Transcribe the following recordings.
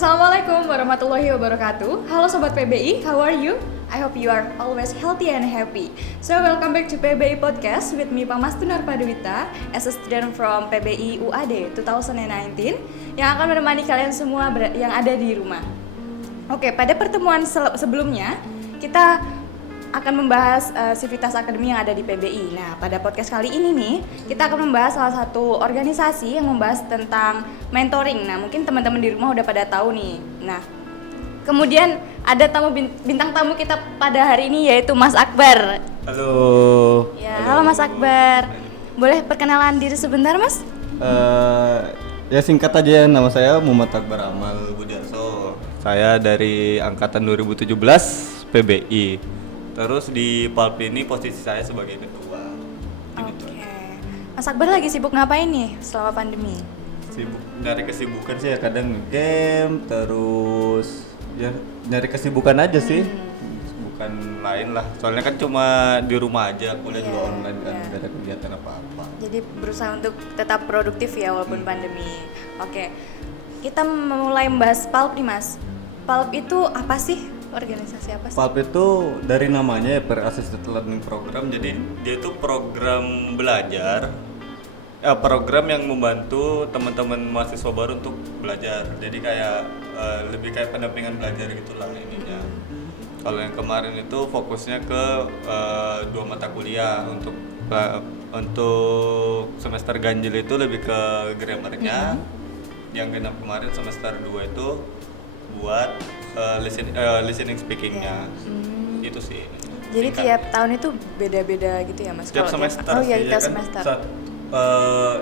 Assalamualaikum warahmatullahi wabarakatuh. Halo Sobat PBI, how are you? I hope you are always healthy and happy. So welcome back to PBI Podcast with me Pamastunar Padwita as a student from PBI UAD 2019 yang akan menemani kalian semua yang ada di rumah. Oke, pada pertemuan sebelumnya kita akan membahas sivitas akademi yang ada di PBI. Nah, pada podcast kali ini nih, kita akan membahas salah satu organisasi yang membahas tentang mentoring. Nah, mungkin teman-teman di rumah udah pada tahu nih. Nah, kemudian ada bintang tamu kita pada hari ini yaitu Mas Akbar. Halo. Ya, halo Mas Akbar. Boleh perkenalan diri sebentar, Mas? Ya singkat aja, nama saya Muhammad Akbar Amal Budiarso. Saya dari angkatan 2017 PBI. Terus di PALP ini posisi saya sebagai ketua. Oke. Mas Akbar lagi sibuk ngapain nih selama pandemi? Sibuk dari kesibukan sih ya, kadang game, terus ya nyari kesibukan aja sih. Bukan lain lah. Soalnya kan cuma di rumah aja, kuliah juga online kan, nggak ada kegiatan apa-apa. Jadi berusaha untuk tetap produktif ya walaupun pandemi. Oke. Kita mulai membahas PALP nih, Mas. PALP itu apa sih? Organisasi apa sih? PALP itu dari namanya ya, Per-Assisted Learning Program. Jadi dia itu program belajar, program yang membantu teman-teman mahasiswa baru untuk belajar. Jadi kayak lebih kayak pendampingan belajar gitulah ininya. Kalau yang kemarin itu fokusnya ke 2 mata kuliah untuk semester ganjil itu lebih ke grammarnya. Yang genap kemarin semester 2 itu buat listening speakingnya. Itu sih. Jadi tiap tahun itu beda-beda gitu ya, Mas? Tiap semester Oh iya, tiap kan semester.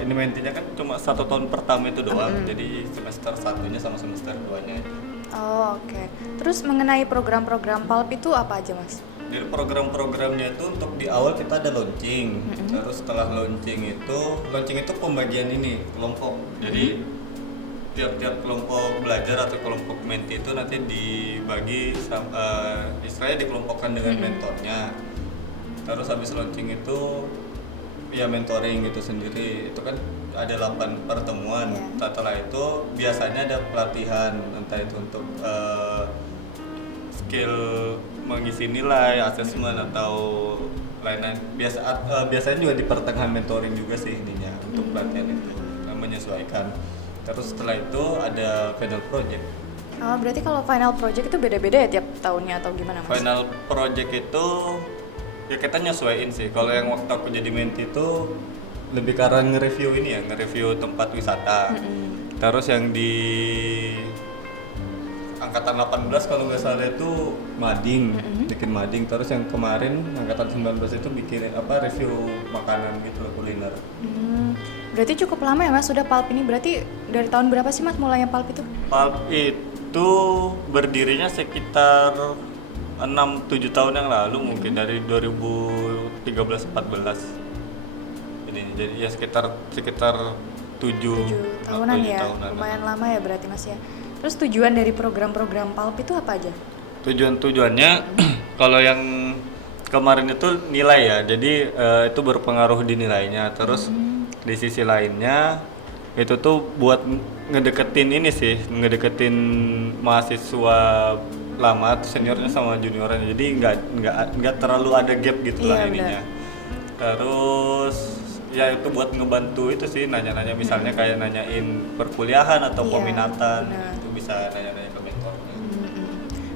Ini intinya kan cuma 1 tahun pertama itu doang. Jadi semester 1-nya sama semester 2-nya itu. Oh, oke. Terus mengenai program-program PALP itu apa aja, Mas? Jadi program-programnya itu untuk di awal kita ada launching. Terus setelah launching itu pembagian ini kelompok. Jadi tiap-tiap kelompok belajar atau kelompok menti itu nanti dibagi istilahnya dikelompokkan dengan mentornya. Terus habis launching itu ya mentoring itu sendiri. Itu kan ada 8 pertemuan. Setelah itu biasanya ada pelatihan, entah itu untuk skill mengisi nilai, asesmen atau lain-lain. Biasanya juga di pertengahan mentoring juga sih ininya untuk pelatihan itu menyesuaikan. Terus setelah itu ada final project. Oh, berarti kalau final project itu beda-beda ya tiap tahunnya atau gimana, Mas? Final project itu ya kita nyesuaiin sih. Kalau yang waktu aku jadi menti itu lebih karena nge-review ini ya, nge-review tempat wisata. Terus yang di angkatan 18 kalau nggak salah itu mading, bikin mading. Terus yang kemarin angkatan 19 itu bikin review makanan gitu, kuliner. Berarti cukup lama ya, Mas, sudah PALP ini. Berarti dari tahun berapa sih, Mas, mulainya PALP itu? PALP itu berdirinya sekitar 6-7 tahun yang lalu, mungkin dari 2013-14 ini. Jadi ya sekitar 7 tahunan ya, lumayan lama ya berarti, Mas ya. Terus tujuan dari program-program PALP itu apa aja? Tujuannya kalau yang kemarin itu nilai ya, jadi itu berpengaruh di nilainya. Terus di sisi lainnya itu tuh buat ngedeketin mahasiswa lama tuh seniornya sama juniornya, jadi nggak terlalu ada gap gitulah ininya. Terus ya itu buat ngebantu itu sih, nanya-nanya misalnya kayak nanyain perkuliahan atau peminatan, itu bisa nanya-nanya ke mentornya.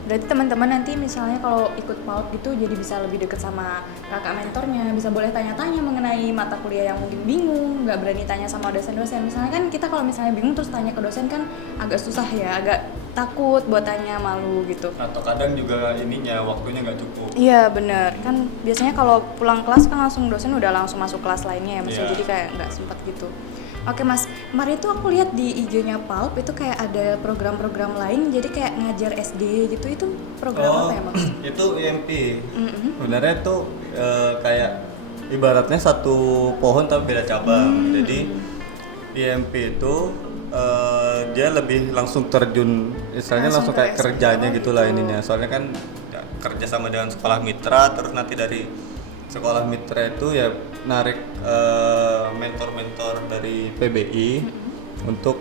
Berarti teman-teman nanti misalnya kalau ikut PALP itu jadi bisa lebih dekat sama kakak mentornya, bisa boleh tanya-tanya mengenai mata kuliah yang mungkin bingung, nggak berani tanya sama dosen-dosen. Misalnya kan kita kalau misalnya bingung terus tanya ke dosen kan agak susah ya, agak takut buat tanya, malu gitu. Atau kadang juga ininya waktunya nggak cukup. Iya bener, kan biasanya kalau pulang kelas kan langsung dosen udah langsung masuk kelas lainnya ya, maksudnya jadi kayak nggak sempat gitu. Oke, Mas, kemarin tuh aku lihat di IG-nya PALP itu kayak ada program-program lain, jadi kayak ngajar SD gitu, itu program apa ya, Mas? Itu IMP. Sebenarnya itu kayak ibaratnya satu pohon tapi beda cabang. Jadi IMP itu dia lebih langsung terjun, istilahnya langsung kayak kerjanya gitulah ininya. Soalnya kan ya, kerja sama dengan sekolah mitra, terus nanti dari sekolah mitra itu ya narik mentor-mentor dari PBI untuk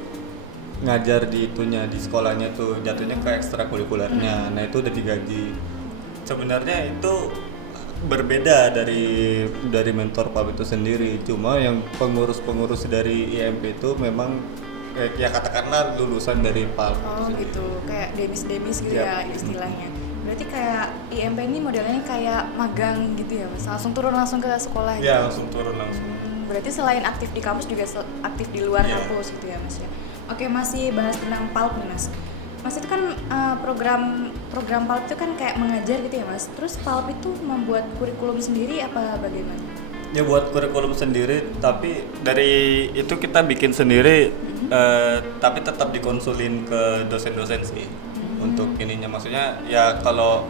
ngajar di itunya di sekolahnya tuh jatuhnya ke ekstrakurikulernya. Nah itu udah digaji. Sebenarnya itu berbeda dari mentor PALP itu sendiri. Cuma yang pengurus-pengurus dari IMP itu memang ya katakanlah lulusan dari PALP. Oh gitu, kayak demis gitu ya istilahnya. Berarti kayak IMP ini modelnya kayak magang gitu ya mas, langsung turun langsung ke sekolah gitu? Ya langsung turun langsung. Berarti selain aktif di kampus juga aktif di luar kampus gitu ya mas ya? Oke, masih bahas tentang PALP nih mas. Mas itu kan program PALP itu kan kayak mengajar gitu ya mas. Terus PALP itu membuat kurikulum sendiri apa bagaimana? Ya buat kurikulum sendiri, tapi dari itu kita bikin sendiri, tapi tetap dikonsulin ke dosen-dosen sih. Untuk ininya maksudnya ya kalau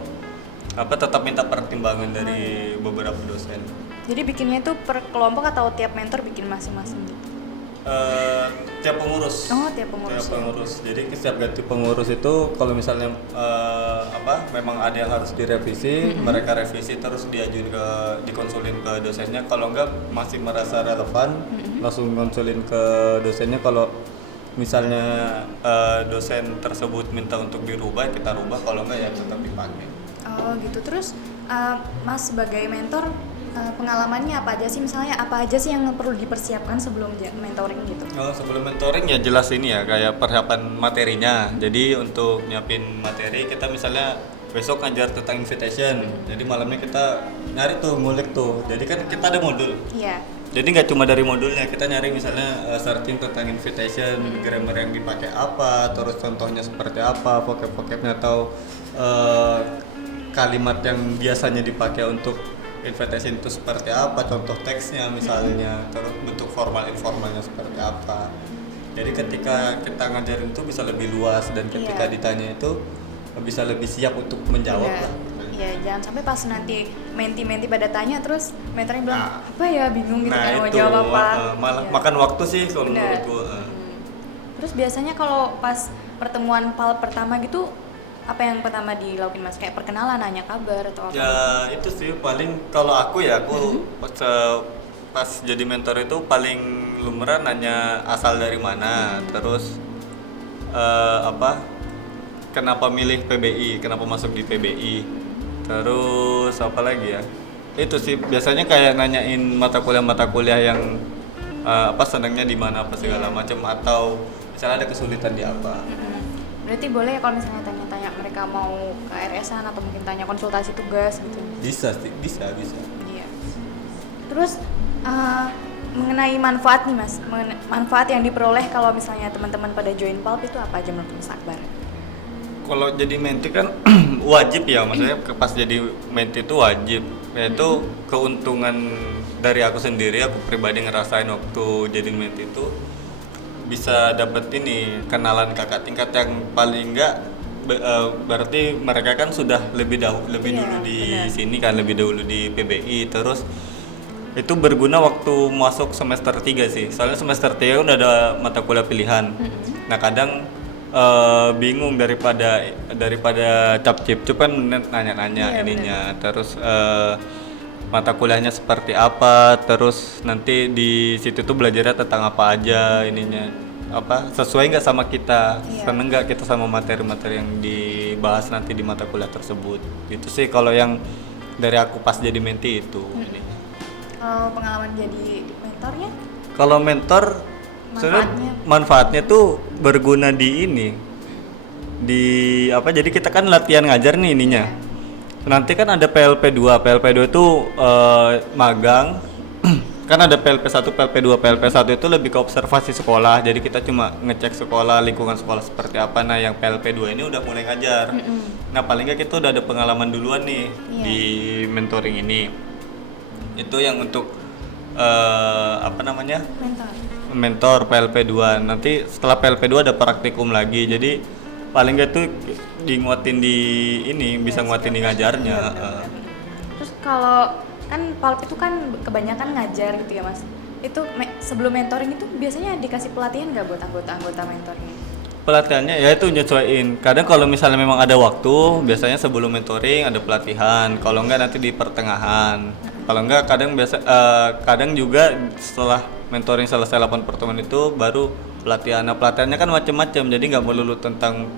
tetap minta pertimbangan dari beberapa dosen. Jadi bikinnya itu per kelompok atau tiap mentor bikin masing-masing gitu? Tiap pengurus. Oh, tiap pengurus. Tiap pengurus. Jadi setiap ganti pengurus itu kalau misalnya memang ada yang harus direvisi, mereka revisi terus dikonsulin ke dosennya. Kalau enggak masih merasa relevan, langsung konsulin ke dosennya. Kalau misalnya dosen tersebut minta untuk dirubah, kita rubah. Kalau enggak ya tetap dipakai. Oh gitu. Terus mas sebagai mentor, pengalamannya apa aja sih? Misalnya apa aja sih yang perlu dipersiapkan sebelum mentoring gitu? Sebelum mentoring ya jelas ini ya kayak persiapan materinya. Jadi untuk nyiapin materi kita misalnya besok ngajar tentang invitation. Jadi malamnya kita nyari tuh, ngulik tuh. Jadi kan kita ada modul. Iya. Jadi nggak cuma dari modulnya, kita nyari misalnya searching tentang invitation, grammar yang dipakai apa, terus contohnya seperti apa, vocab-vocabnya atau kalimat yang biasanya dipakai untuk invitation itu seperti apa, contoh teksnya misalnya, terus bentuk formal informalnya seperti apa. Jadi ketika kita ngajarin itu bisa lebih luas dan ketika ditanya itu bisa lebih siap untuk menjawab lah. Iya, jangan sampai pas nanti menti pada tanya terus mentornya bilang apa ya, bingung gitu kan mau jawab apa. Malah makan waktu sih kalau menurutku. Terus biasanya kalau pas pertemuan PALP pertama gitu, apa yang pertama dilakuin mas? Kayak perkenalan, nanya kabar atau apa? Ya itu sih paling kalau aku pas jadi mentor itu paling lumrah nanya asal dari mana, terus kenapa milih PBI, kenapa masuk di PBI, terus apa lagi ya? Itu sih biasanya kayak nanyain mata kuliah yang senangnya di mana apa segala macam, atau misalnya ada kesulitan di apa. Berarti boleh ya kalau misalnya tanya-tanya mereka mau ke RS-an atau mungkin tanya konsultasi tugas gitu? Bisa sih, bisa. Iya. Terus mengenai manfaat nih mas, manfaat yang diperoleh kalau misalnya teman-teman pada join PALP itu apa aja menurut Mas Akbar? Kalau jadi menti kan wajib ya, maksudnya pas jadi menti itu wajib. Yaitu keuntungan dari aku sendiri, aku pribadi ngerasain waktu jadi menti itu bisa dapet kenalan kakak tingkat yang paling enggak berarti mereka kan sudah lebih dulu di sini kan, lebih dahulu di PBI, terus itu berguna waktu masuk semester 3 sih. Soalnya semester 3 udah ada mata kuliah pilihan. Nah, kadang bingung daripada cap-cip kan nanya-nanya ininya. Terus mata kuliahnya seperti apa, terus nanti di situ tuh belajarnya tentang apa aja ininya, sesuai nggak sama kita, seneng nggak kita sama materi-materi yang dibahas nanti di mata kuliah tersebut. Itu sih kalau yang dari aku pas jadi menti itu. Pengalaman jadi mentornya? Kalau mentor manfaatnya tuh berguna jadi kita kan latihan ngajar nih ininya. Nanti kan ada PLP2 itu magang. Kan ada PLP1, PLP1 itu lebih ke observasi sekolah. Jadi kita cuma ngecek sekolah, lingkungan sekolah seperti apa. Nah, yang PLP2 ini udah mulai ngajar. Nah, paling nggak kita udah ada pengalaman duluan nih di mentoring ini. Itu yang untuk mentor PLP2. Nanti setelah PLP2 ada praktikum lagi. Jadi paling nggak tuh nguatin bisa nguatin di ngajarnya. Terus kalau kan PALP itu kan kebanyakan ngajar gitu ya mas, itu sebelum mentoring itu biasanya dikasih pelatihan nggak buat anggota mentornya? Pelatihannya ya itu nyesuaiin. Kadang kalau misalnya memang ada waktu, biasanya sebelum mentoring ada pelatihan. Kalau enggak nanti di pertengahan. Kalau enggak kadang juga setelah mentoring selesai 8 pertemuan itu baru pelatihan. Nah, pelatihannya kan macam-macam, jadi nggak melulu tentang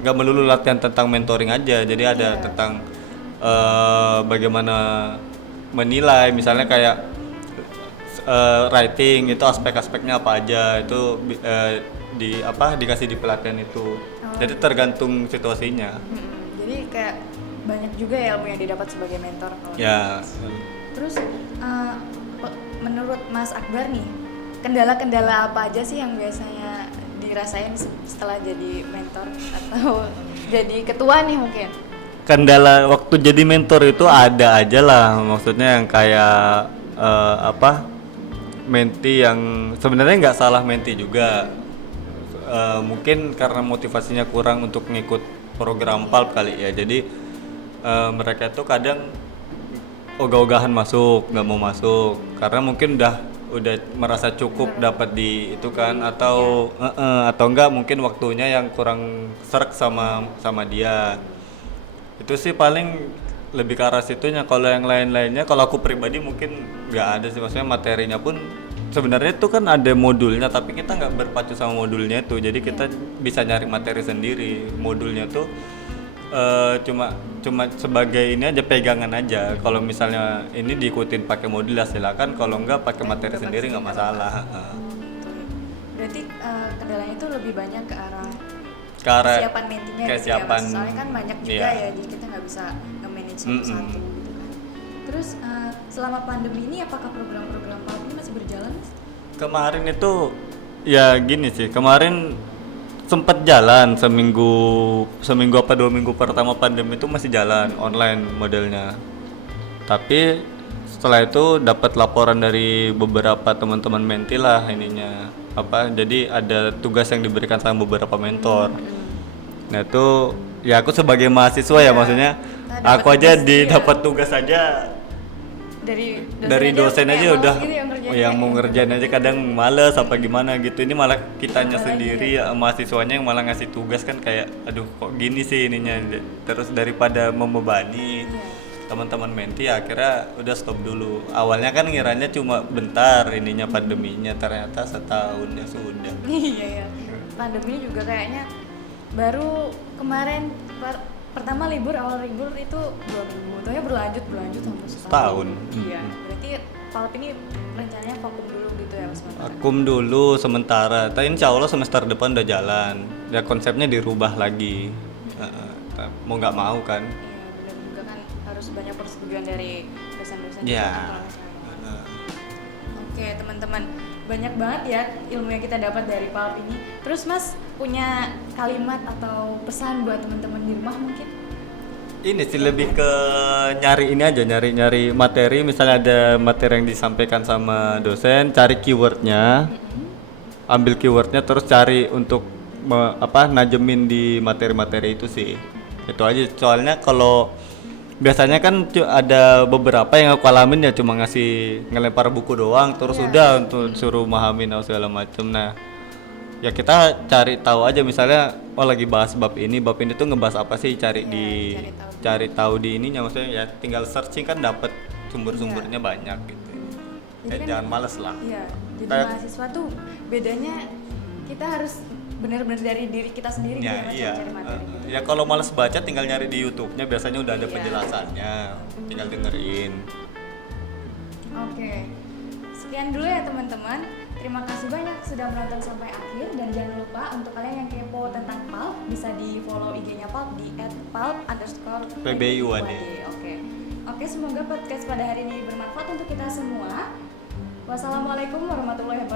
nggak melulu latihan tentang mentoring aja. Jadi ada tentang bagaimana menilai, misalnya kayak writing itu aspek-aspeknya apa aja itu dikasih di pelatihan itu. Jadi tergantung situasinya. Jadi kayak banyak juga ya ilmu yang didapat sebagai mentor kalau Ya. Terus menurut Mas Akbar nih, kendala-kendala apa aja sih yang biasanya dirasain setelah jadi mentor atau jadi ketua nih mungkin? Kendala waktu jadi mentor itu ada aja lah, maksudnya yang kayak menti yang sebenarnya nggak salah menti juga. Mungkin karena motivasinya kurang untuk ngikut program PALP kali ya, jadi mereka itu kadang ogah-ogahan masuk, nggak mau masuk karena mungkin udah merasa cukup dapat di itu kan, atau enggak mungkin waktunya yang kurang serk sama dia. Itu sih paling lebih ke arah situnya. Kalau yang lain-lainnya, kalau aku pribadi mungkin nggak ada sih, maksudnya materinya pun sebenarnya itu kan ada modulnya, tapi kita nggak berpacu sama modulnya itu, jadi kita bisa nyari materi sendiri. Modulnya tuh cuma sebagai ini aja, pegangan aja. Kalau misalnya ini diikutin pakai modul ya silakan, kalau enggak pakai materi sendiri nggak masalah. Berarti kendalanya itu lebih banyak ke arah kesiapan mentinya gitu ya, Mas. Soalnya kan banyak juga ya, jadi kita nggak bisa nge-manage satu-satu gitu kan. Terus selama pandemi ini apakah program-program PALP ini masih berjalan, Mas? Kemarin itu ya gini sih, kemarin sempat jalan seminggu apa 2 minggu pertama pandemi itu masih jalan online modelnya. Tapi setelah itu dapat laporan dari beberapa teman-teman menti lah ininya jadi ada tugas yang diberikan sama beberapa mentor. Nah itu ya aku sebagai mahasiswa ya maksudnya aku aja dapat tugas aja dari dosen aja udah gitu yang mau ngerjain aja kadang males apa gimana gitu. Ini malah kitanya sendiri mahasiswanya yang malah ngasih tugas kan, kayak aduh kok gini sih ininya. Terus daripada membebani teman-teman menti, akhirnya udah stop dulu. Awalnya kan ngiranya cuma bentar ininya pandeminya, ternyata setahun ya sudah. Iya. Pandemi juga kayaknya baru kemarin pertama awal libur itu 2 minggu, ternyata berlanjut sampai setahun. Iya. Berarti PALP ini rencananya vakum dulu gitu ya, Mas? Vakum dulu sementara. Tapi insya Allah semester depan udah jalan. Ya konsepnya dirubah lagi. Mau nggak mau kan. Harus banyak persetujuan dari dosen-dosen. Oke, teman-teman, banyak banget ya ilmu yang kita dapat dari PALP ini. Terus Mas punya kalimat atau pesan buat teman-teman di rumah mungkin? Ini sih lebih ke nyari materi. Misalnya ada materi yang disampaikan sama dosen, cari keywordnya, ambil keywordnya, terus cari untuk najemin di materi-materi itu sih. Itu aja. Soalnya kalau biasanya kan ada beberapa yang aku alamin ya cuma ngelempar buku doang terus udah untuk suruh mahamin atau segala macem. Nah ya kita cari tahu aja, misalnya lagi bahas bab ini tuh ngebahas apa sih, cari tahu di ininya, maksudnya ya tinggal searching kan dapat sumber-sumbernya banyak gitu. Kan jangan males lah. Iya, jadi mahasiswa tuh bedanya kita harus benar-benar dari diri kita sendiri cari materi. Ya kalau malas baca tinggal nyari di YouTube-nya, biasanya udah ada penjelasannya, tinggal dengerin. Oke. Sekian dulu ya teman-teman. Terima kasih banyak sudah menonton sampai akhir, dan jangan lupa untuk kalian yang kepo tentang PALP bisa di follow IG-nya PALP di @palp_pbUAD. Oke, semoga podcast pada hari ini bermanfaat untuk kita semua. Wassalamualaikum warahmatullahi wabarakatuh.